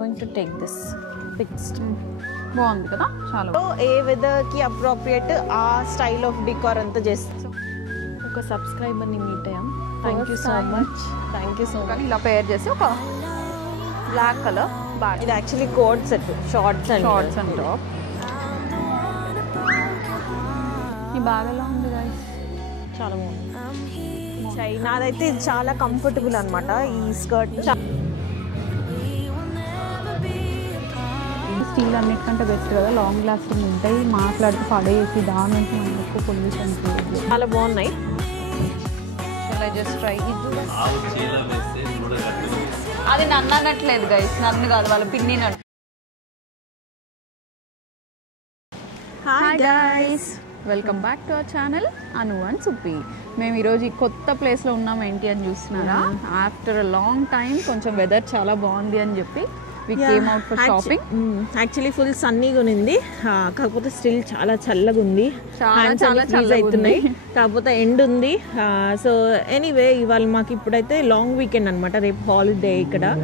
Going to take this fixed. బాగుంది కదా చాలా. ఏ వెదర్కి అప్రోప్రియేట్ ఆ స్టైల్ ఆఫ్ డికార్ అంతా చేస్తాం. ఒక సబ్స్క్రైబర్ని మీట్ అయ్యాం. Thank you so much. కానీ ఇలా పేర్ చేసి ఒక బ్లాక్ కలర్ బ్యాగ్. ఇది actually coat set, shorts and top. ఈ బ్యాగ్ ఎలా ఉంది గైస్? చాలా బాగుంది. నాదైతే ఇది చాలా కంఫర్టబుల్ అనమాట. ఈ స్కర్ట్ స్టీల్ అన్నిటికంటే బెస్ట్ కదా, లాంగ్ లాస్టింగ్ ఉంటాయి. మాట్లాడితే పడేసి దాని నుంచి మనం ఎక్కువ పొల్యూషన్ చాలా బాగున్నాయి. జస్ట్ ట్రై అది నన్ను అనట్లేదు గైస్, నన్ను కాదు వాళ్ళ పిన్ని. Hi guys, welcome back to our channel Anu and Suppi. మేము ఈరోజు ఈ కొత్త ప్లేస్లో ఉన్నాం. ఏంటి అని చూస్తున్నారా? ఆఫ్టర్ అ లాంగ్ టైం కొంచెం వెదర్ చాలా బాగుంది అని చెప్పి we came out for shopping. Actually full సన్నీగా ఉంది, కాకపోతే స్టిల్ చాలా చల్లగా ఉంది. చాలా చల్లగా అవుతున్నాయి, కాకపోతే ఎండ్ ఉంది. సో ఎనీవే ఇవాళ మాకు ఇప్పుడైతే లాంగ్ వీకెండ్ అనమాట, రేపు హాలిడే ఇక్కడ.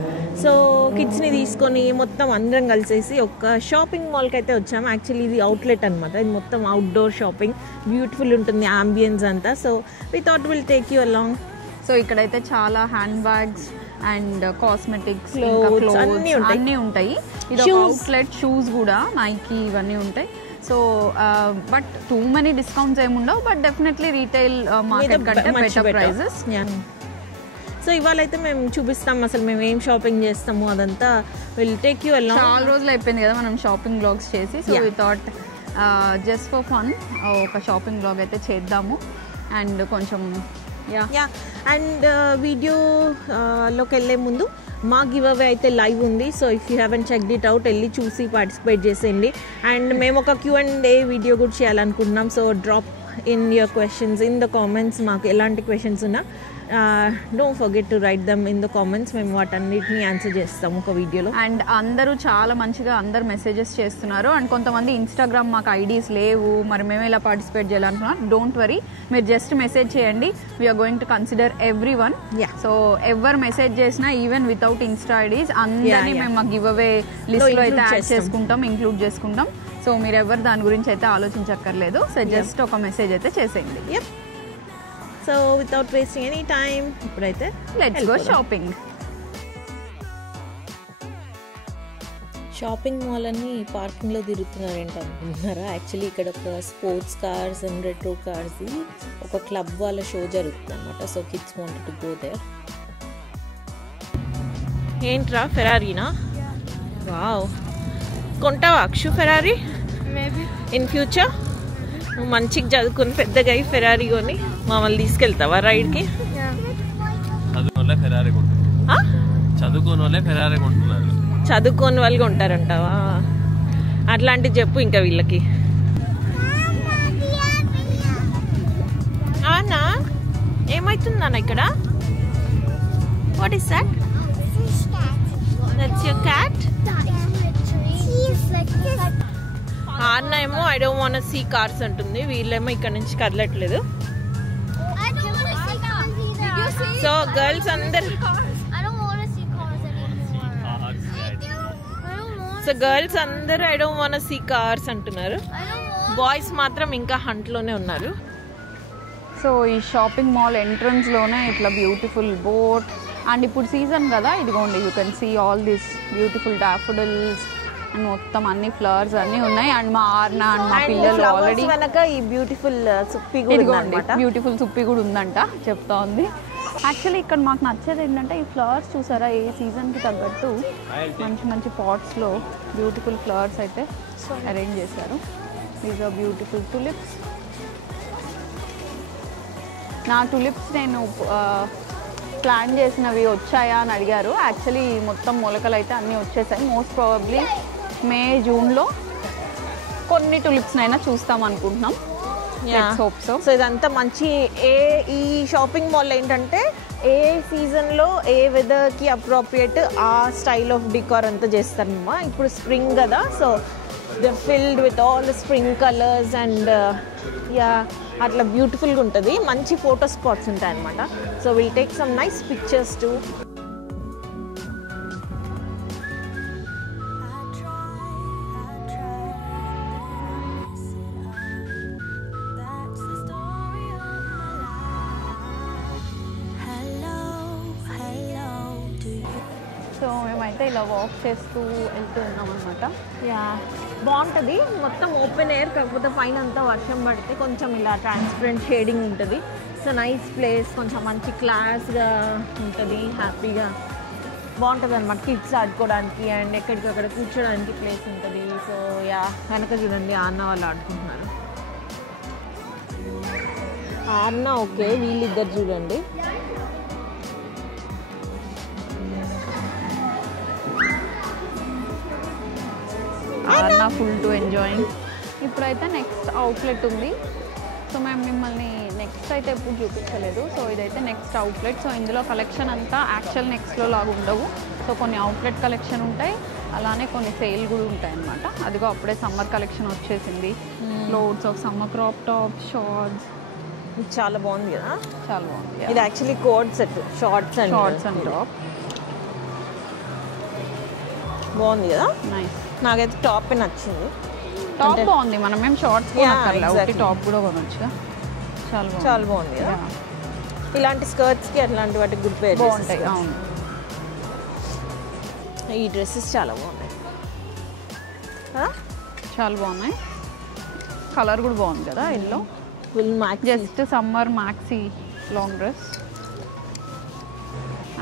సో కిడ్స్ని తీసుకొని మొత్తం అందరం కలిసేసి ఒక షాపింగ్ మాల్కి అయితే వచ్చాము. యాక్చువల్లీ ఇది అవుట్లెట్ అనమాట, ఇది మొత్తం అవుట్డోర్ షాపింగ్, బ్యూటిఫుల్ ఉంటుంది అంబియన్స్ అంతా. So we thought will take you along. So ఇక్కడైతే చాలా హ్యాండ్ బ్యాగ్స్ అండ్ కాస్మెటిక్స్ అన్నీ ఉంటాయి. ఇది ఒక అవుట్లెట్. షూస్ కూడా నైకీ ఇవన్నీ ఉంటాయి. So but too many discounts ఏముండవు, బట్ డెఫినెట్లీ రీటైల్ మార్కెట్ కంటే బెటర్ ప్రైజెస్. సో ఇవాళ అయితే మేము చూపిస్తాం అసలు మేము ఏం షాపింగ్ చేస్తాము అదంతా. Will take you along. చాలా రోజులు అయిపోయింది కదా మనం షాపింగ్ బ్లాగ్స్ చేసి. So we thought just for fun ఒక షాపింగ్ బ్లాగ్ అయితే చేద్దాము. అండ్ కొంచెం అండ్ వీడియోలోకి వెళ్ళే ముందు మా గివ్ అవే అయితే లైవ్ ఉంది. So if you haven't checked it out, వెళ్ళి చూసి పార్టిసిపేట్ చేసేయండి. అండ్ మేము ఒక Q&A వీడియో కూడా చేయాలనుకుంటున్నాం. So drop in your questions in the comments. మాకు ఎలాంటి క్వశ్చన్స్ ఉన్నా don't forget to right them in the comments. మేము వాటన్నిటిని ఆన్సర్ చేస్తాము ఒక వీడియోలో. అండ్ అందరూ చాలా మంచిగా అందరు మెసేజెస్ చేస్తున్నారు. అండ్ కొంతమంది ఇన్స్టాగ్రామ్ మాకు ఐడీస్ లేవు, మరి మేము ఎలా పార్టిసిపేట్ చేయాలనుకున్నాం. డోంట్ వరీ, మీరు జస్ట్ మెసేజ్ చేయండి. We're going to consider every one. So ఎవరు మెసేజ్ చేసినా ఈవెన్ వితౌట్ ఇన్స్టా ఐడీస్ అందరినీ మేము మా గివ్ అవే లిస్ట్లో అయితే యాడ్ చేసుకుంటాం, ఇంక్లూడ్ చేసుకుంటాం. సో మీరు ఎవరు దాని గురించి అయితే ఆలోచించక్కర్లేదు. సో జస్ట్ ఒక మెసేజ్ అయితే చేసేయండి. So without wasting any time ఇప్పుడైతే let's go shopping. Shopping mall అన్ని పార్కింగ్లో తిరుగుతున్నారు ఏంటనుకుంటున్నారా? యాక్చువల్లీ ఇక్కడ ఒక స్పోర్ట్స్ కార్స్ అండ్ రెట్రో కార్స్ది ఒక క్లబ్ వాళ్ళ షో జరుగుతుంది అనమాట. So kids wanted to go there. ఏంట్రా ఫెరారీనా? వావ్, కొంటావా అక్షు ఫెరారీ ఇన్ ఫ్యూచర్? నువ్వు మంచిగా చదువుకుని పెద్దగా అయి ఫెరారీ కొని మమ్మల్ని తీసుకెళ్తావా రైడ్కి? చదువుకోని వాళ్ళు కొంటారంటావా? అట్లాంటివి చెప్పు ఇంకా వీళ్ళకి. అవునా, ఏమవుతుందన్న ఇక్కడ? What is that? That's your cat? అన్న ఏమో I don't want to see cars అంటుంది, వీళ్ళేమో ఇక్కడ నుంచి కదలట్లేదు. సో గర్ల్స్ అందరు I don't want to see cars అంటున్నారు. బాయ్స్ మాత్రం ఇంకా హంట్లోనే ఉన్నారు. సో ఈ షాపింగ్ మాల్ ఎంట్రన్స్లోనే ఇట్లా బ్యూటిఫుల్ బోట్. అండ్ ఇప్పుడు సీజన్ కదా, ఇదిగోండి you can see all these beautiful daffodils and మొత్తం అన్ని ఫ్లవర్స్ అన్నీ ఉన్నాయి. అండ్ మా ఆర్నా అండ్ మా పిల్లలు ఆల్రెడీ ఈ బ్యూటిఫుల్ సుప్పి బ్యూటిఫుల్ సుప్పి కూడా ఉందంట చెప్తా ఉంది. యాక్చువల్లీ ఇక్కడ మాకు నచ్చేది ఏంటంటే ఈ ఫ్లవర్స్ చూసారా, ఏ సీజన్కి తగ్గట్టు మంచి మంచి పాట్స్లో బ్యూటిఫుల్ ఫ్లవర్స్ అయితే అరేంజ్ చేశారు. These are beautiful tulips. నా టులిప్స్ నేను ప్లాన్ చేసినవి వచ్చాయా అని అడిగారు. యాక్చువల్లీ మొత్తం మొలకలు అయితే అన్నీ వచ్చేసాయి. మోస్ట్ ప్రాబబ్లీ మే జూన్లో కొన్ని టులిప్స్నైనా చూస్తాం అనుకుంటున్నాం. సో ఇదంతా మంచి ఈ షాపింగ్ మాల్ ఏంటంటే ఏ సీజన్లో ఏ వెదర్కి అప్రోప్రియేట్ ఆ స్టైల్ ఆఫ్ డికార్ అంతా చేస్తారమ్మా. ఇప్పుడు స్ప్రింగ్ కదా, so they filled with all the spring colours and అట్లా బ్యూటిఫుల్గా ఉంటుంది. మంచి ఫోటో స్పాట్స్ ఉంటాయి అన్నమాట. So will take some nice pictures to. మేమైతే ఇలా వాక్ చేస్తూ వెళ్తూ ఉన్నాం అనమాట. యా బాగుంటుంది, మొత్తం ఓపెన్ ఎయిర్, కాకపోతే పైన అంతా వర్షం పడితే కొంచెం ఇలా ట్రాన్స్పరెంట్ షేడింగ్ ఉంటుంది. సో నైస్ ప్లేస్, కొంచెం మంచి క్లాస్గా ఉంటుంది, హ్యాపీగా బాగుంటుంది అనమాట. కిడ్స్ ఆడుకోవడానికి అండ్ ఎక్కడికక్కడ కూర్చోడానికి ప్లేస్ ఉంటుంది. సో యా వెనక చూడండి అన్న వాళ్ళు ఆడుకుంటున్నారు. అన్న ఓకే, వీళ్ళిద్దరు చూడండి. అన్న ఫుల్ టు ఎంజాయింగ్. ఇప్పుడైతే నెక్స్ట్ అవుట్లెట్ ఉంది. సో మేము మిమ్మల్ని నెక్స్ట్ అయితే ఎప్పుడు చూపించలేదు. సో ఇదైతే నెక్స్ట్ అవుట్లెట్. సో ఇందులో కలెక్షన్ అంతా యాక్చువల్ నెక్స్ట్లో లాగా ఉండవు. సో కొన్ని అవుట్లెట్ కలెక్షన్ ఉంటాయి, అలానే కొన్ని సేల్ కూడా ఉంటాయి అన్నమాట. అదిగో అప్పుడే సమ్మర్ కలెక్షన్ వచ్చేసింది. Loads of summer crop top, shorts. చాలా బాగుంది కదా, చాలా బాగుంది. ఇది actually code set, shorts and top బాగుంది కదా. నైస్. నాకైతే టాప్ నచ్చింది. టాప్ బాగుంది, మనం ఏం షార్ట్స్ కొనక్కర్లేదు, టాప్ కూడా కొనొచ్చు. చాలా బాగుంది కదా. ఇలాంటి స్కర్ట్స్కి అట్లాంటి వాటికి గుడ్ పేర్ బాగుంటాయి. అవును, ఈ డ్రెస్సెస్ చాలా బాగున్నాయి, చాలా బాగున్నాయి. కలర్ కూడా బాగుంది కదా, yellow. Full maxi, just summer maxi long dress.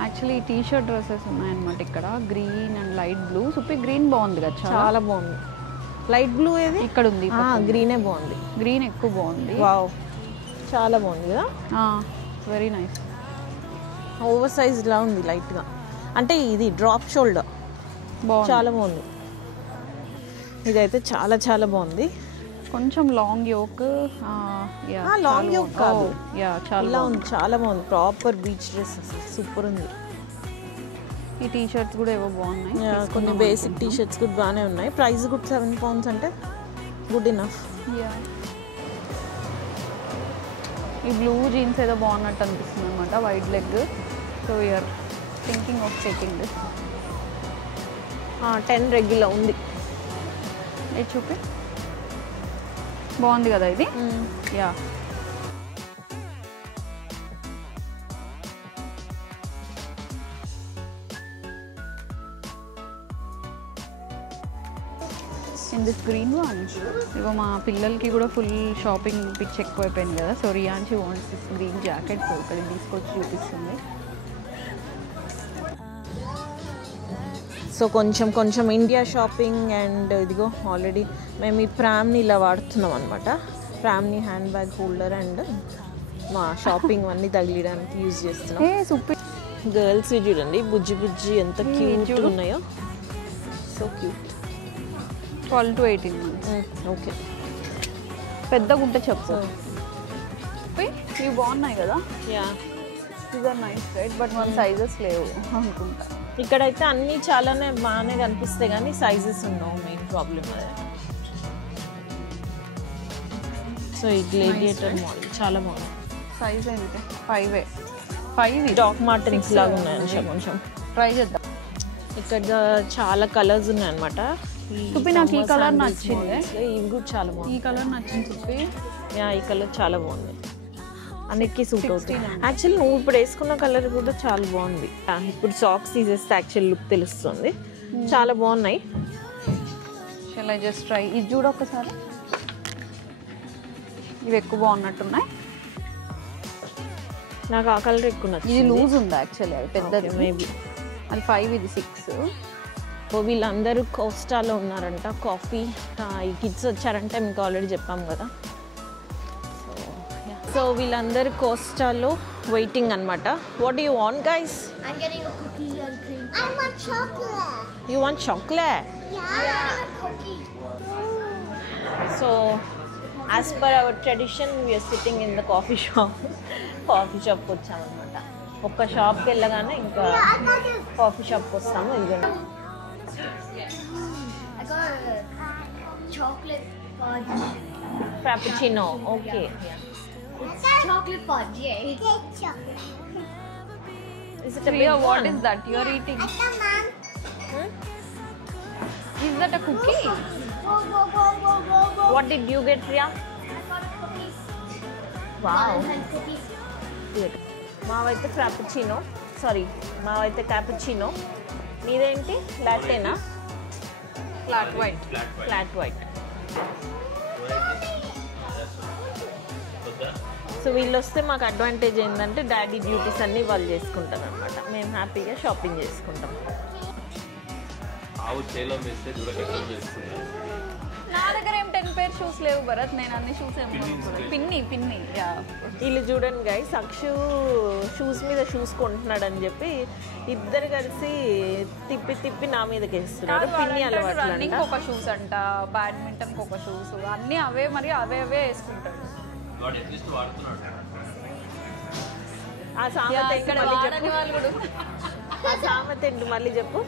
Actually T shirt dresses ఉన్నాయన్నమాట ఇక్కడ, green and light blue. Suppi green బాగుంది కదా, చాలా బాగుంది. లైట్ బ్లూ ఏది ఇక్కడ ఉంది, గ్రీనే బాగుంది. గ్రీన్ ఎక్కువ బాగుంది. వావ్, చాలా బాగుంది కదా, వెరీ నైస్. ఓవర్ సైజ్ లా ఉంది లైట్గా, అంటే ఇది డ్రాప్ షోల్డర్, చాలా బాగుంది. ఇదైతే చాలా చాలా బాగుంది. కొంచెం లాంగ్ యోక్, లాంగ్ యోక్ కాదు, చాలా ఉంది, చాలా బాగుంది. ప్రాపర్ బీచ్ డ్రెస్, సూపర్ ఉంది. ఈ టీ షర్ట్స్ కూడా ఏవో బాగున్నాయి. కొన్ని బేసిక్ టీ షర్ట్స్ కూడా బాగానే ఉన్నాయి. ప్రైస్ కూడా 7 pounds అంటే గుడ్ ఇనఫ్. ఈ బ్లూ జీన్స్ ఏదో బాగున్నట్టు అనిపిస్తుంది అనమాట, white leg. So you're thinking of taking this. 10 regular ఉంది. ఇది చూపి, బాగుంది కదా ఇది. Yeah, in this green one. ఇగో మా పిల్లలకి కూడా ఫుల్ షాపింగ్ పిచ్ ఎక్కువైపోయింది కదా. So Riyanshi wants this green jacket. So ఇక్కడ తీసుకొచ్చి చూపిస్తుంది. సో కొంచెం కొంచెం ఇండియా షాపింగ్. అండ్ ఇదిగో ఆల్రెడీ మేము ఈ ప్రామ్ని ఇలా వాడుతున్నాం అనమాట. ప్రామ్ని హ్యాండ్ బ్యాగ్ హోల్డర్ అండ్ మా షాపింగ్ అన్నీ తగిలియడానికి యూజ్ చేస్తున్నాం. గర్ల్స్ చూడండి, బుజ్జి బుజ్జి ఎంత క్యూట్ ఉన్నాయో. So cute. 12 to 18 months. Okay, పెద్దగా ఉంటే చెప్పు. ఇవి బాగున్నాయి కదా. Yeah, these are nice right, but మన సైజెస్ లేవు అనుకుంటా. ఇక్కడైతే అన్నీ చాలానే బాగానే కనిపిస్తాయి కానీ సైజెస్ ఉండవు, మెయిన్ ప్రాబ్లమ్ అదే. సో ఈ గ్లేడియేటర్ మోడల్ చాలా బాగుంది. సైజ్ ఏంటి? 5 డాక్ మార్టెన్స్ లాగా ఉన్నాయి. కొంచెం ట్రై చేద్దాం. ఇక్కడ చాలా కలర్స్ ఉన్నాయన్నమాట. సుప్పి నాకు ఈ కలర్ నచ్చింది. ఇవి కూడా చాలా బాగుంది. ఈ కలర్ నచ్చింది సుప్పి. ఈ కలర్ చాలా బాగుంది, అన్నిటికీ సూట్ అవుతుంది. యాక్చువల్లీ నువ్వు ఇప్పుడు వేసుకున్న కలర్ కూడా చాలా బాగుంది. ఇప్పుడు సాక్స్ తీసేస్తే యాక్చువల్ లుక్ తెలుస్తుంది. చాలా బాగున్నాయి. Shall I just try. ఇది చూడ ఒకసారి. ఇవి ఎక్కువ బాగున్నట్టున్నాయి. నాకు ఆ కలర్ ఎక్కువ నచ్చింది. ఇది లూజ్ ఉంది యాక్చువల్లీ, అది పెద్దది. మేబీ అది 5, ఇది 6. వీళ్ళందరూ కోస్టాలో ఉన్నారంట. కాఫీ ఈ కిడ్స్ వచ్చారంటే మీకు ఆల్రెడీ చెప్పాం కదా. సో వీళ్ళందరూ కోస్టాలో వెయిటింగ్ అనమాట. What do you want guys? I'm getting a cookie and cream. I want chocolate. You want chocolate? Yeah, I want a cookie. So as per our tradition we are sitting in the coffee shop. Coffee షాప్కి వచ్చామన్నమాట. ఒక్క షాప్కి వెళ్ళగానే ఇంకా coffee షాప్కి వస్తాము. ఇదిగోండి. I got a chocolate fudge. Frappuccino. Okay. It's chocolate fudge, yeah. Chocolate. Is it a big Priya, what one? is that you are eating? Come on. Is that a cookie? Go, go, go, go, go, go. What did you get, Priya? I got a cookie. Wow. And cookies. Good. మావైతే frappuccino, sorry మావైతే cappuccino నీదేంటి లాటేనా? Flat white. Flat white. So వీళ్ళు వస్తే మాకు advantage ఏంటంటే daddy duties అన్నీ వాళ్ళు చేసుకుంటారు అనమాట. మేము హ్యాపీగా షాపింగ్ చేసుకుంటాం. నా దగ్గర ఏం 10 పేర్ షూస్ లేవు భరత్, నేను అన్ని షూస్ ఏం పిన్ని వీళ్ళు చూడండి గైస్, అక్షు షూస్ మీద షూస్ కొంటున్నాడు అని చెప్పి ఇద్దరు కలిసి తిప్పి తిప్పి నా మీదకి వేస్తున్నారు. పిన్ని అలవాటు. రన్నింగ్ ఒక షూస్ అంట, బ్యాడ్మింటన్ ఒక షూస్, అన్ని అవే మరి అవే వేసుకుంటాడు. ఆ సామెత ఏంటి మళ్ళీ చెప్పు. ఆ సామెత ఏంటి మళ్ళీ చెప్పు.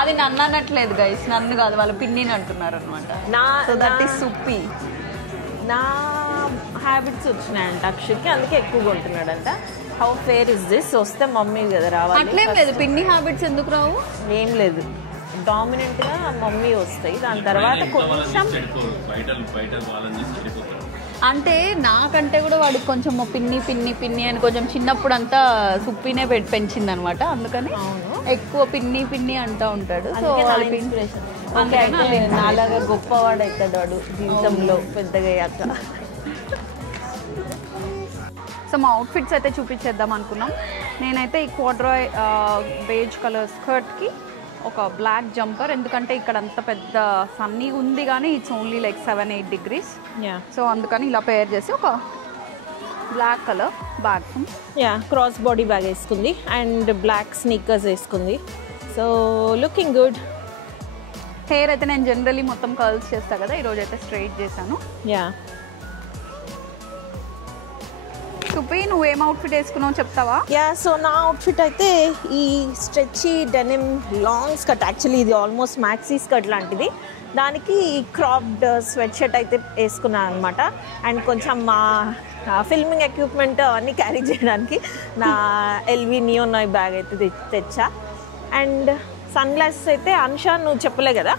అది నన్ను అనట్లేదు గైస్, నన్ను కాదు, వాళ్ళ పిన్నిని అంటున్నారు అనమాట. That is Suppi. నా హ్యాబిట్స్ వచ్చినాయంట అక్షయ్కి, అందుకే ఎక్కువగా ఉంటున్నాడంట. How fair is this? వస్తే మమ్మీ కదా రావాలి. అట్లేం లేదు, పిన్ని హ్యాబిట్స్ ఎందుకు రావు? ఏం లేదు, డామినెంట్ గా మమ్మీ వస్తాయి, దాని తర్వాత కొంచెం అంటే నాకంటే కూడా వాడికి కొంచెం పిన్ని పిన్ని పిన్ని అని కొంచెం చిన్నప్పుడు అంతా సుప్పినే పెంచింది అనమాట, అందుకని ఎక్కువ పిన్ని పిన్ని అంటూ ఉంటాడు. So inspiration. నాలాగా గొప్పవాడు అవుతాడు వాడు జీవితంలో పెద్దగా అయ్యాక. సో మా అవుట్ఫిట్స్ అయితే చూపించేద్దాం అనుకున్నాం. నేనైతే ఈ క్వాడ్రాయ్ బేజ్ కలర్ స్కర్ట్కి ఒక బ్లాక్ జంపర్, ఎందుకంటే ఇక్కడ అంత పెద్ద సన్నీ ఉంది కానీ it's only like 7-8 degrees. So అందుకని ఇలా పేర్ చేసి ఒక black colour bag, cross body bag వేసుకుంది అండ్ బ్లాక్ స్నీకర్స్ వేసుకుంది. So looking good. హెయిర్ అయితే నేను జనరలీ మొత్తం కర్ల్స్ చేస్తాను కదా, ఈరోజు అయితే స్ట్రైట్ చేశాను. సుపి, నువ్వేం అవుట్ఫిట్ వేసుకున్నావు చెప్తావా? సో నా అవుట్ఫిట్ అయితే ఈ స్ట్రెచ్చి డెనిమ్ లాంగ్ స్కర్ట్, యాక్చువల్లీ ఇది ఆల్మోస్ట్ మ్యాక్సీ స్కర్ట్ లాంటిది, దానికి క్రాప్డ్ స్వెట్ షర్ట్ అయితే వేసుకున్నాను అనమాట. అండ్ కొంచెం మా ఫిల్మింగ్ ఎక్విప్మెంట్ అన్నీ క్యారీ చేయడానికి నా ఎల్వి నియోనాయ్ బ్యాగ్ అయితే తెచ్చా. అండ్ సన్ గ్లాసెస్ అయితే అన్షా నువ్వు చెప్పలే కదా,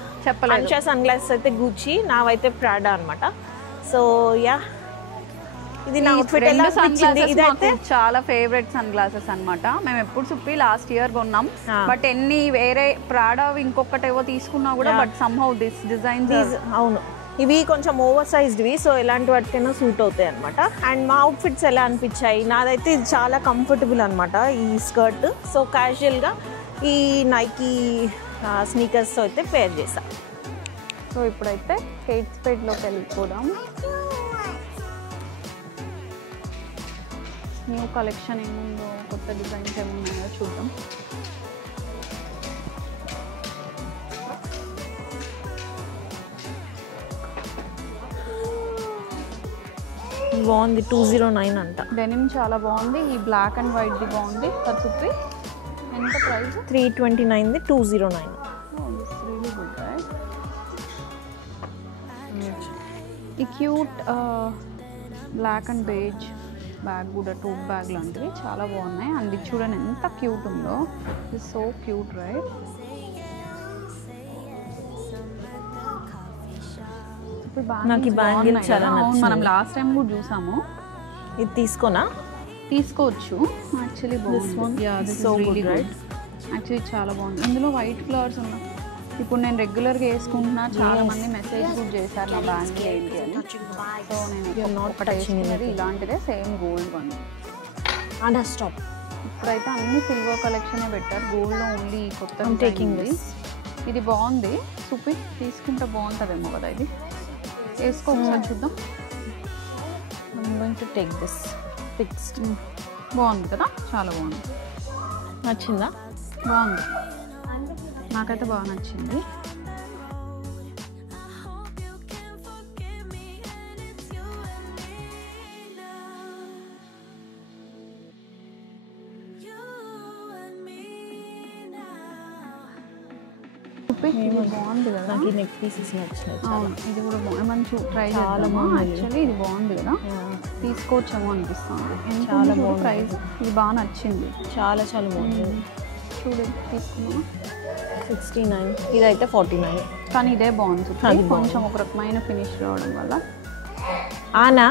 అన్షా సన్ గ్లాసెస్ అయితే గూచి, నావైతే ప్రాడా అనమాట. సో ఇది నా అవుట్ఫిట్. ఎలా అనిపించింది? ఇదైతే చాలా ఫేవరెట్ సన్ గ్లాసెస్ అన్నమాట. మేము ఎప్పుడు సుప్పి లాస్ట్ ఇయర్ కొన్నాం, బట్ ఎన్ని వేరే ప్రాడా ఇంకొకటి ఏవో తీసుకున్నా కూడా బట్ సమ్హౌ దిస్ డిజైన్స్. అవును, ఇవి కొంచెం ఓవర్ సైజ్డ్వి, సో ఎలాంటి వాటికైనా సూట్ అవుతాయి అనమాట. అండ్ మా అవుట్ఫిట్స్ ఎలా అనిపించాయి? నాదైతే ఇది చాలా కంఫర్టబుల్ అనమాట ఈ స్కర్ట్. సో క్యాజువల్గా ఈ నైకీ స్నీకర్స్తో అయితే పేర్ చేసా. సో ఇప్పుడైతే కేట్ స్పేడ్లోకి వెళ్ళిపోదాం. న్యూ కలెక్షన్ ఏముందో, కొత్త డిజైన్స్ ఏమున్నాయో చూద్దాం. బాగుంది, 209 అంట. డెనిమ్ చాలా బాగుంది. ఈ బ్లాక్ అండ్ వైట్ది బాగుంది. పర్సుపి ఎంత ప్రైస్? 329, 209. ఈ cute black and beige bag కూడా టోట్ బ్యాగ్ లాంటివి చాలా బాగున్నాయి. అండ్ ఇది చూడండి ఎంత క్యూట్ ఉందో, ఇట్స్ సో క్యూట్ రైట్. నాకు ఈ బ్యాంగిల్ చాలా నచ్చింది. మనం లాస్ట్ టైం కూడా చూసాము. ఇది తీసుకోవచ్చు యాక్చువల్లీ బాగుంది. యాక్చువల్లీ చాలా బాగుంది. ఇందులో వైట్ ఫ్లవర్స్ ఉన్నాయి. ఇప్పుడు నేను రెగ్యులర్గా వేసుకుంటున్నా, చాలా మంది మెసేజ్ కూడా చేశారు నా బ్యాంగిల్ ఏంటి అని. సో నేను ఒకటి వేసుకున్నది ఇలాంటిదే, సేమ్ గోల్డ్ వన్. స్టాప్. ఇప్పుడైతే అన్ని సిల్వర్ కలెక్షనే పెట్టారు, గోల్డ్లో ఓన్లీ కొత్త టేకింగ్. ఇది బాగుంది, చూపి తీసుకుంటే బాగుంటుందేమో కదా. ఇది వేసుకో ఒకసారి చూద్దాం. Take this fixed. బాగుంది కదా, చాలా బాగుంది. నచ్చిందా? బాగుంది, నాకైతే బాగా నచ్చింది. బాగుంది కదా, నాకు నెక్ పీసెస్ నచ్చినాయి. ఇది కూడా బాగుంది, ట్రై చేద్దాము. యాక్చువల్లీ ఇది బాగుంది కదా, తీసుకోవచ్చేమో అనిపిస్తుంది. చాలా బాగుంది ప్రైస్. ఇది బాగా నచ్చింది, చాలా చాలా బాగుంది. చూడండి, తీసుకున్నాము 69, ఇదైతే 49. కానీ ఇదే బాగుంది, కొంచెం ఒక రకమైన ఫినిష్ రావడం వల్ల. ఆనా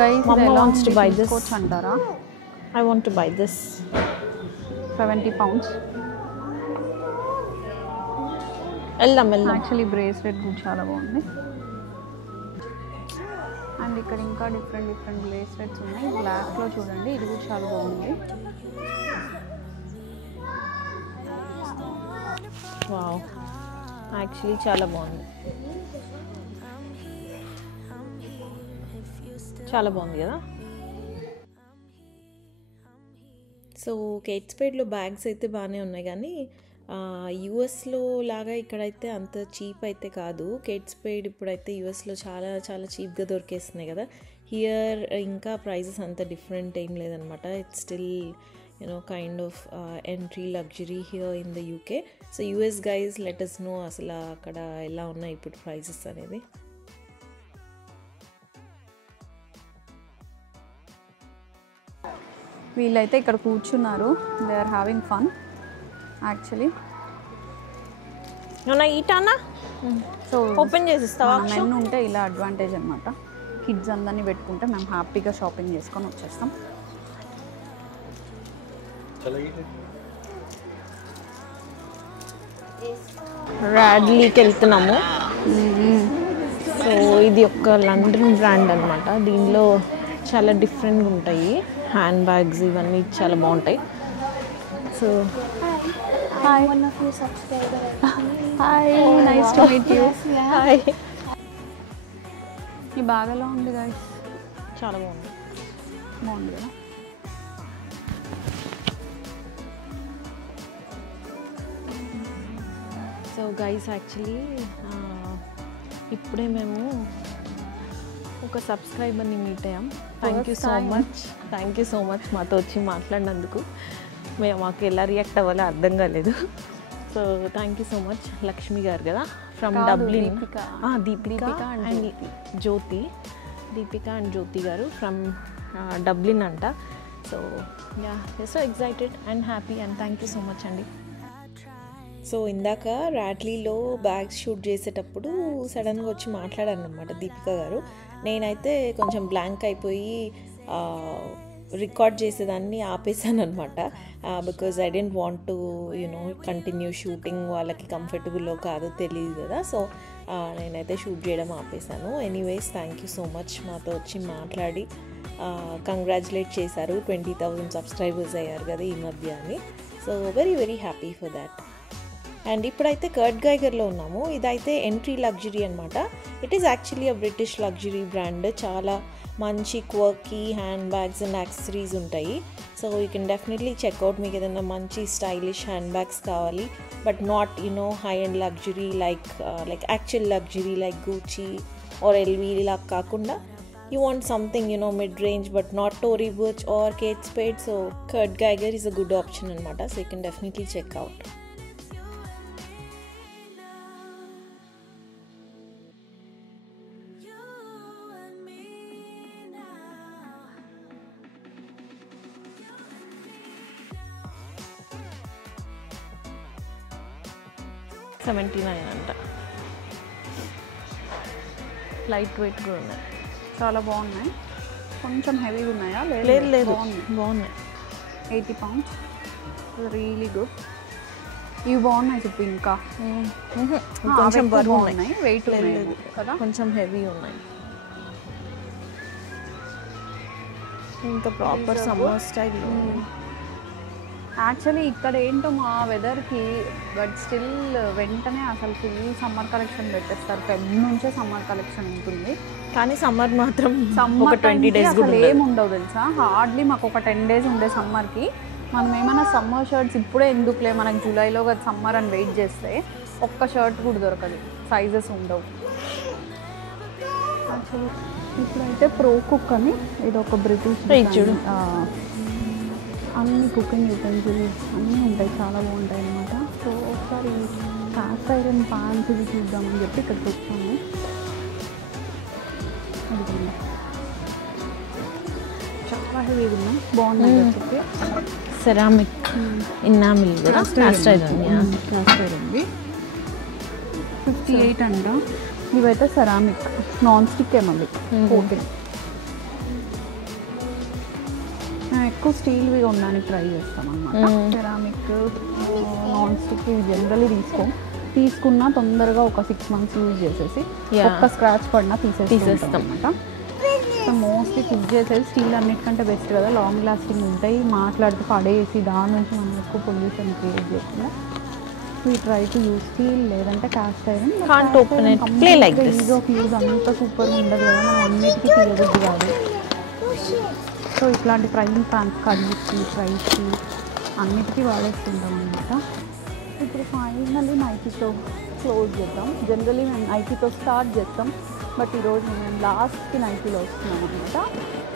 గైస్ తీసుకోవచ్చు అంటారా? I want to buy this. 70 pounds. వెళ్దాం. యాక్చువల్లీ బ్రేస్లెట్ కూడా చాలా బాగుంది. అండ్ ఇక్కడ ఇంకా డిఫరెంట్ బ్రేస్లెట్స్ ఉన్నాయి. బ్లాక్లో చూడండి, ఇది కూడా చాలా బాగుంది. వావ్, యాక్చువల్లీ చాలా బాగుంది. చాలా బాగుంది కదా. సో కేట్ స్పేడ్లో బ్యాగ్స్ అయితే బాగానే ఉన్నాయి, కానీ యూఎస్లో లాగా ఇక్కడైతే అంత చీప్ అయితే కాదు. కేట్ స్పేడ్ ఇప్పుడైతే యూఎస్లో చాలా చాలా చీప్గా దొరికేస్తున్నాయి కదా. హియర్ ఇంకా ప్రైజెస్ అంత డిఫరెంట్ ఏం లేదనమాట. It's still kind of entry luxury here in the UK. So US guys let us know అసలు అక్కడ ఎలా ఉన్నాయి ఇప్పుడు ప్రైజెస్ అనేది. వీళ్ళైతే ఇక్కడ కూర్చున్నారు. They are having fun actually. నువ్వు ఈటానా సో ఓపెన్ చేసిస్తావా? మెన్ ఉంటే ఇలా అడ్వాంటేజ్ అనమాట. కిడ్స్ అందరినీ పెట్టుకుంటే మేము హ్యాపీగా షాపింగ్ చేసుకొని వచ్చేస్తాం. రాడ్లీకి వెళ్తున్నాము. సో ఇది ఒక లండన్ బ్రాండ్ అనమాట. దీనిలో చాలా డిఫరెంట్గా ఉంటాయి హ్యాండ్ బ్యాగ్స్, ఇవన్నీ చాలా బాగుంటాయి. So Hi. One of your subscribers. Hi, nice to meet you. Hi. ఈ బ్యాగ్ ఎలా ఉంది గైస్? చాలా బాగుంది. బాగుంది కదా. సో గైస్ యాక్చువల్లీ ఇప్పుడే మేము ఒక సబ్స్క్రైబర్ని మీట్ అయ్యాం. థ్యాంక్ యూ సో మచ్ మాతో వచ్చి మాట్లాడినందుకు. మాకు ఎలా రియాక్ట్ అవ్వాలో అర్థం కాలేదు. So thank you so much. Lakshmi గారు కదా, from Dublin. Deepika and Jyothi. Deepika and Jyothi గారు ఫ్రమ్ డబ్లిన్ అంట. So yeah, so excited and happy and thank you so much అండి. సో ఇందాక రాట్లీలో బ్యాగ్స్ షూట్ చేసేటప్పుడు సడన్గా వచ్చి మాట్లాడాను అనమాట దీపిక గారు. నేనైతే కొంచెం బ్లాంక్ అయిపోయి రికార్డ్ చేసేదాన్ని ఆపేసాను అనమాట. Because I didn't want to continue shooting. వాళ్ళకి కంఫర్టబుల్లో కాదో తెలియదు కదా. సో నేనైతే షూట్ చేయడం ఆపేసాను. Anyways thank you so much మాతో వచ్చి మాట్లాడి కంగ్రాచులేట్ చేశారు. 20,000 సబ్స్క్రైబర్స్ అయ్యారు కదా ఈ మధ్య అని. So very very happy for that. And ఇప్పుడైతే కర్ట్ గైగర్లో ఉన్నాము. ఇదైతే ఎంట్రీ లగ్జరీ అనమాట. It is actually a British luxury brand. చాలా మంచి quirky hand bags and accessories ఉంటాయి. So you can definitely check out. మీకు ఏదైనా మంచి స్టైలిష్ హ్యాండ్ బ్యాగ్స్ కావాలి, but not high and luxury like actual luxury like Gucci or LV ఇలా కాకుండా you want something mid-range but not Tory Burch or Kate Spade. So Kurt Geiger is a good option anamata. So you can definitely check out. $79 anta. Light weight కూడా ఉన్నాయి, చాలా బాగున్నాయి. కొంచెం హెవీగా ఉన్నాయా? లేదు బాగున్నాయి. 80 pounds, రియలీ గుడ్. ఇవి బాగున్నాయి చెప్పు. ఇంకా కొంచెం బరువు ఉన్నాయి, వెయిట్ లేదు కదా, కొంచెం హెవీ ఉన్నాయి. ఇంకా ప్రాపర్ సమ్మర్ స్టైల్. యాక్చువల్లీ ఇక్కడ ఏంటో మా వెదర్కి, బట్ స్టిల్ వెంటనే అసలు ఫుల్ సమ్మర్ కలెక్షన్ పెట్టేస్తారు. ఫెబ్ నుంచే సమ్మర్ కలెక్షన్ ఉంటుంది, కానీ సమ్మర్ మాత్రం సమ్మర్ 20 days అసలు ఏముండవు తెలుసా. హార్డ్లీ మాకు ఒక 10 days ఉండే సమ్మర్కి. మనం ఏమైనా సమ్మర్ షర్ట్స్ ఇప్పుడే ఎందుకులే, మనకు జూలైలో కదా సమ్మర్ అని వెయిట్ చేస్తే ఒక్క షర్ట్ కూడా దొరకదు, సైజెస్ ఉండవు. యాక్చువల్లీ ఇప్పుడైతే ప్రో కుక్ అని ఇది ఒక బ్రిటిష్ చూడు, అన్ని కుకింగ్ యూటెన్సిల్స్ అన్నీ ఉంటాయి, చాలా బాగుంటాయి అన్నమాట. సో ఒకసారి కాస్ట్ ఐరన్ పాన్స్ ఇది చూద్దామని చెప్పి ఇక్కడికి వచ్చాము. చాలా హెవీ ఉన్నాయి, బాగున్నాయి చెప్పి. సెరామిక్ ఇన్నామిల్ కాస్ట్ ఐరన్ ఉంది. 58 అంట. ఇవైతే సెరామిక్ నాన్ స్టిక్ మళ్ళీ కోటింగ్. ఎక్కువ స్టీల్వి ఉండడానికి ట్రై చేస్తాం అనమాట. సెరామిక్ నాన్ స్టిక్ ఇవి జనరల్లీ తీసుకున్నా తొందరగా ఒక 6 months యూజ్ చేసేసి ఒక్క స్క్రాచ్ పడినా తీసేస్తాం అనమాట. సో మోస్ట్లీ కుక్ చేసేది స్టీల్ అన్నిటికంటే బెస్ట్ కదా, లాంగ్ లాస్టింగ్ ఉంటాయి. మాట్లాడుతూ పడేసి దాని నుంచి మనం ఎక్కువ పొల్యూషన్ క్రియేట్ చేయకుండా we try to use steel లేదంటే cast iron. Can't open it. Play like this. Is of use అంత సూపర్ ఉండదు కదా, మనం అన్నిటికీ తీయగద్దు కాదు. సో ఇట్లాంటి ఫ్రైయింగ్ పాన్స్ కర్రీస్కి ఫ్రైస్కి అన్నిటికీ వాడేస్తుంటాం అనమాట. ఇప్పుడు ఫైనల్లీ నైకీతో క్లోజ్ చేద్దాం. జనరలీ మేము నైకీతో స్టార్ట్ చేస్తాం, బట్ ఈరోజు మేము లాస్ట్కి నైకీలో వస్తున్నాం అనమాట.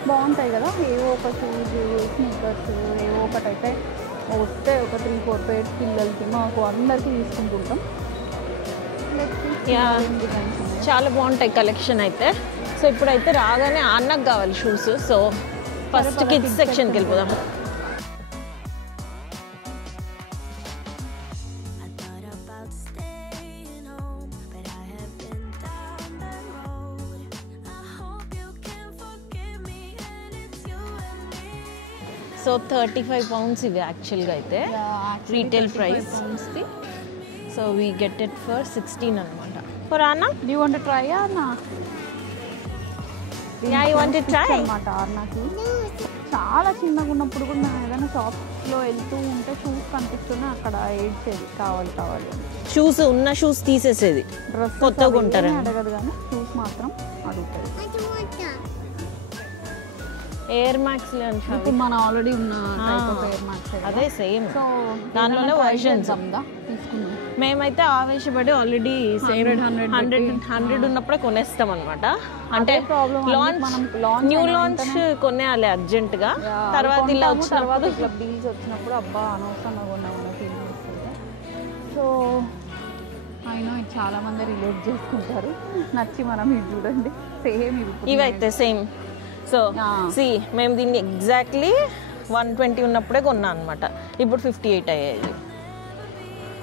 బాగుంటాయి కదా, ఏవో ఒక షూస్ స్నీకర్స్ ఏవో ఒకటైతే వస్తే ఒక 3-4 pairs పిల్లలకి మాకు అందరికీ తీసుకుంటుంటాం. చాలా బాగుంటాయి కలెక్షన్ అయితే. సో ఇప్పుడైతే రాగానే అన్నకు కావాలి షూస్. సో ఫస్ట్ కిడ్స్ సెక్షన్కి వెళ్ళిపోదాం. సో 35 pounds ఇవి యాక్చువల్గా అయితే retail price. So we get it for 16 అనమాట. ఫర్ అన్న యూ వాంట్ ట్రై అన్నా? యా యూ వాంట్ ట్రై అనమాట. అన్నకి చాలా చిన్నగా ఉన్నప్పుడు కూడా మేము ఏదైనా షాప్లో వెళ్తూ ఉంటే షూస్ కనిపిస్తున్నా అక్కడ ఏడ్చేది కావాలి. షూస్ ఉన్న షూస్ తీసేసేది, డ్రెస్ కొత్తగా ఉంటారు అడగదు కానీ షూస్ మాత్రం అడుగుతుంది. ఎయిర్ మ్యాక్స్ మన ఆల్రెడీ ఉన్న ఎయిర్ మ్యాక్స్ అదే సేమ్. సో దానిలోనే వర్షన్స్ తీసుకున్నాం. మేమైతే ఆవేశపడి ఆల్రెడీ 100 ఉన్నప్పుడే కొనేస్తాం అనమాట. అంటే న్యూ లాంచ్ కొనేయాలి అర్జెంట్ గా. తర్వాత ఇలా తర్వాత ఇట్లా డీల్స్ వచ్చినప్పుడు అబ్బా అనవసరంగా కొన్నామన్న ఫీలింగ్ వస్తుంది. సో అయినా చాలా మంది రిలేట్ చేసుకుంటారు. నచ్చి మనం ఇది చూడండి సేమ్ ఇవైతే సేమ్. సో సి మేము దీన్ని ఎగ్జాక్ట్లీ 120 ఉన్నప్పుడే కొన్నా అనమాట. ఇప్పుడు 58 అయ్యాయి.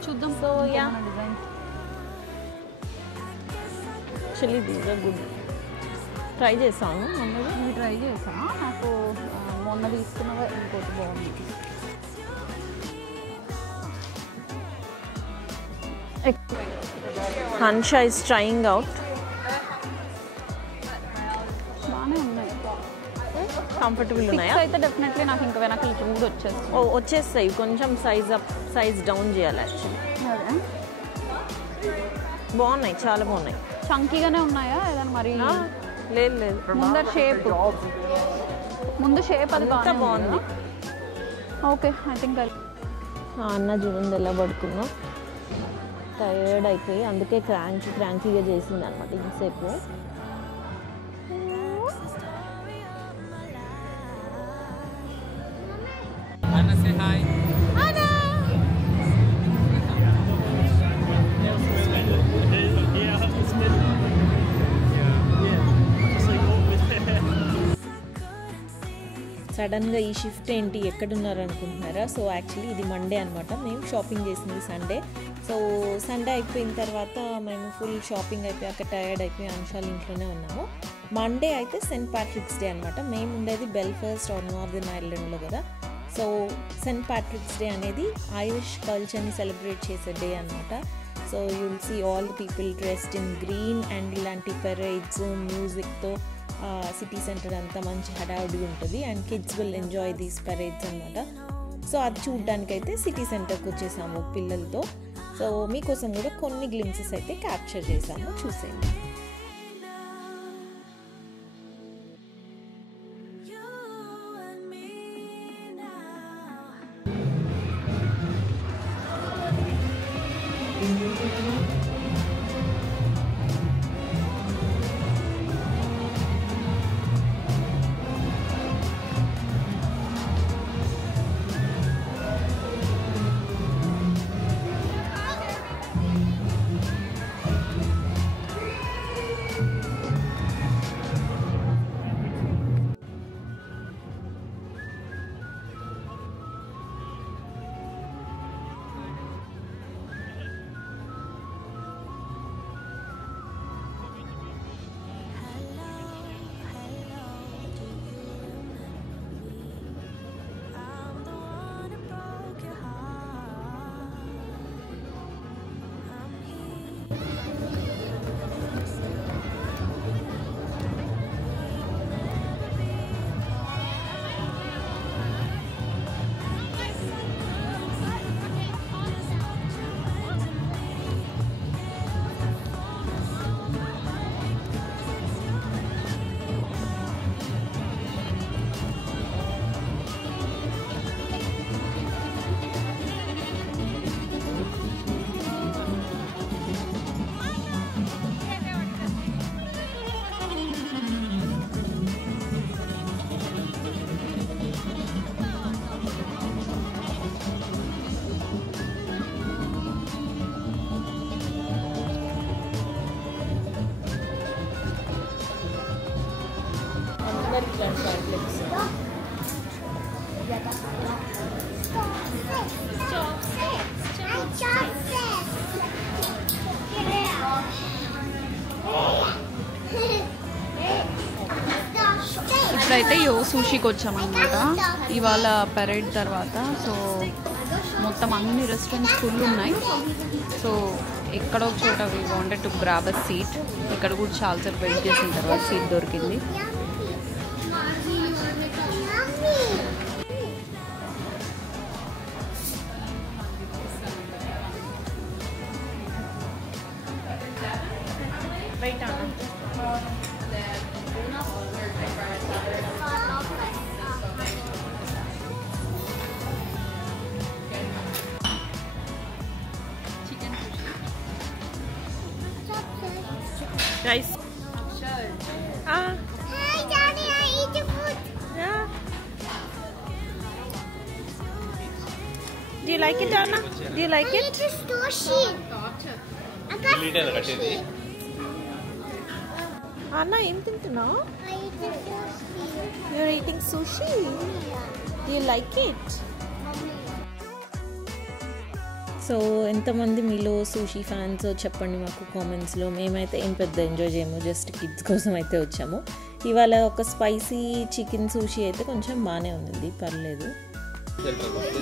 చూద్దాం. So ya actually these are good. Try చేసాము మొన్నది. ఇవి ట్రై చేసా. నాకు మొన్న తీసుకున్నగా ఇంకోటి బాగుంది. హన్షా ఇస్ ట్రయింగ్ అవుట్. బాగానే ఉన్నాయి, కంఫర్టబుల్ ఉన్నాయా? అయితే డెఫినెట్లీ నాకు ఇంకా వెనకాల చూడు వచ్చేస్తాయి. కొంచెం సైజ్ డౌన్ చేయాలి యాక్చువల్లీ. బాగున్నాయి, చాలా బాగున్నాయి. చంకీగానే ఉన్నాయా ఏదైనా? మరి లేదు ముందు షేప్ అది అంతా బాగుంది. ఓకే ఐ థింక్ అన్న చూడండి ఎలా పడుకున్నా, టైర్డ్ అయిపోయి అందుకే క్రాంకీగా చేసింది అనమాట ఇంతసేపు. Anna, say hi. Anna! సడన్గా ఈ షిఫ్ట్ ఏంటి, ఎక్కడున్నారు అనుకుంటున్నారా? సో యాక్చువల్లీ ఇది మండే అనమాట. మేము షాపింగ్ చేసింది సండే. సో సండే అయిపోయిన తర్వాత మేము ఫుల్ షాపింగ్ అయిపోయాక టైర్డ్ అయిపోయి అంశాలు ఇంట్లోనే ఉన్నాము. మండే అయితే సెయింట్ ప్యాట్రిక్స్ డే అనమాట. మేము ఉండేది బెల్ఫాస్ట్ ఆర్ నార్దర్న్ ఐర్లాండ్లో కదా. సో సెయింట్ ప్యాట్రిక్స్ డే అనేది ఐరిష్ కల్చర్ని సెలబ్రేట్ చేసే డే అనమాట. So you will see all the people dressed in green and ఇలాంటి పెరేడ్స్ మ్యూజిక్తో సిటీ సెంటర్ అంతా మంచి హడావుడిగా ఉంటుంది. And kids will enjoy these parades అనమాట. సో అది చూడడానికైతే సిటీ సెంటర్కి వచ్చేసాము పిల్లలతో. సో మీకోసం కూడా కొన్ని గ్లిమ్సెస్ అయితే క్యాప్చర్ చేసాము, చూసేయండి. ఇప్పుడైతే యో సూషీకి వచ్చామన్నమాట ఇవాళ పెరేడ్ తర్వాత. సో మొత్తం అన్ని రెస్టారెంట్స్ ఫుల్ ఉన్నాయి. సో ఎక్కడో ఒక చోట we wanted to grab a seat. ఇక్కడ కూడా చాలాసేపు వెయిట్ చేసిన తర్వాత సీట్ దొరికింది. Guys. Hey, Daddy, I eat the food. Yeah. Do you like it, Anna? Do you like I it? eat the sushi. I got sushi. Anna, ఏం తింటున్నావు? I eat the sushi. You're eating sushi. Do you like it? So ఎంతమంది మీలో sushi fans చెప్పండి మాకు కామెంట్స్లో. మేమైతే ఏం పెద్ద ఎంజాయ్ చేయము, జస్ట్ కిడ్స్ కోసం అయితే వచ్చాము. ఇవాళ ఒక స్పైసీ చికెన్ సూషీ అయితే కొంచెం బాగానే ఉంది, పర్లేదు.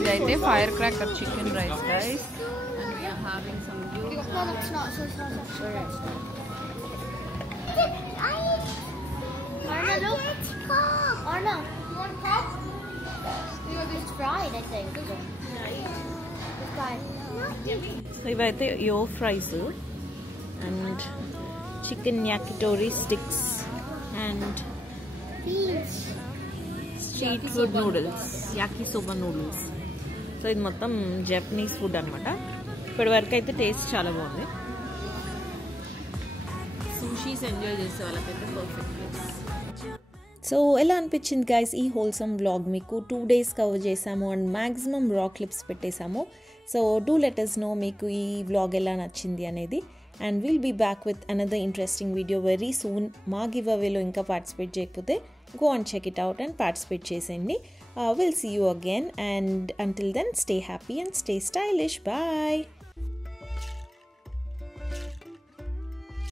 ఇదైతే fire cracker chicken rice guys. No, it's not. So. Arna, look. It's cooked. Arna, you want pop? It's fried, I think. It's fried. So ఇవైతే yo fries and chicken yakitori sticks and Beans. Street food noodles, yakisoba noodles. So ఇది మొత్తం Japanese food అనమాట. ఇప్పటి వరకు అయితే taste చాలా బాగుంది. సూషీస్ enjoy చేసే వాళ్ళకైతే పర్ఫెక్ట్ ప్లేస్. సో ఎలా అనిపించింది గైస్ ఈ హోల్సమ్ వ్లాగ్? మీకు 2 days కవర్ చేసాము అండ్ మ్యాక్సిమం రా క్లిప్స్ పెట్టేశాము. So do let us know మీకు ఈ వ్లాగ్ ఎలా నచ్చింది అనేది. And will be back with another interesting video very soon. మా గివ్ అవేలో ఇంకా పార్టిసిపేట్ చేయకపోతే go and check it out and participate చేసేయండి. We'll see you again and until then stay happy and stay stylish. Bye.